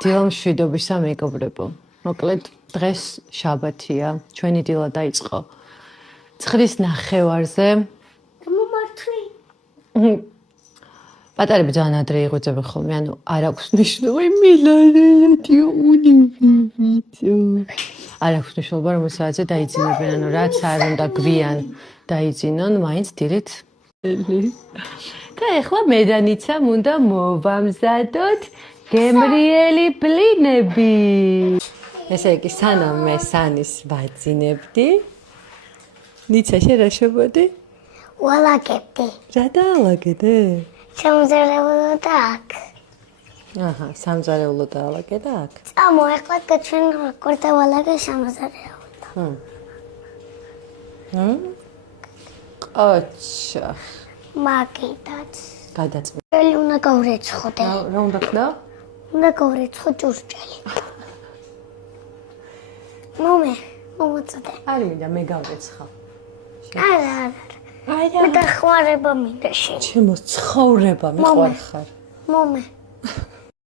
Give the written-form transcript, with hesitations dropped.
დილამშვიდობისა მეგობრებო. მოკლედ დღეს შაბათია. ჩვენი დილა დაიწყო 9-ის ნახევარზე. მომართვი. პატარები ძალიან ადრე იღვიძებენ ხოლმე, ანუ არ აქვს მნიშვნელობა მილანეთი უნივიცო. არ აქვს მნიშვნელობა რომ საათზე დაიძინებენ, ანუ რაც არ უნდა გვიან დაიძინონ, მაინც დილით. და ეხლა მე და ნიცამ უნდა მოვამზადოთ გემრიელი ბლინები. ესე იგი, სანამ მე სანის ვაძინებდი, ნიცა შენ რა შევოდი? ვალაგებდი. რა დაალაგედე? სამზარეულო და აქ. აჰა, სამზარეულო დაალაგე და აქ. წამო, ეხლა ჩვენ როგორ დავალაგე სამზარეულო. ყოჩა. მაგიტაც. გადაწყვეტ. ელი უნდა გავრეცხოდე. რა უნდა ხდა? უნდა გავრეცხო ჭურჭელი. მომწოდე. არ მინდა მე გავრეცხა. არა. მე დახმარება მინდა შენ. ჩემო ცხოვრება მიყვარხარ. მომე.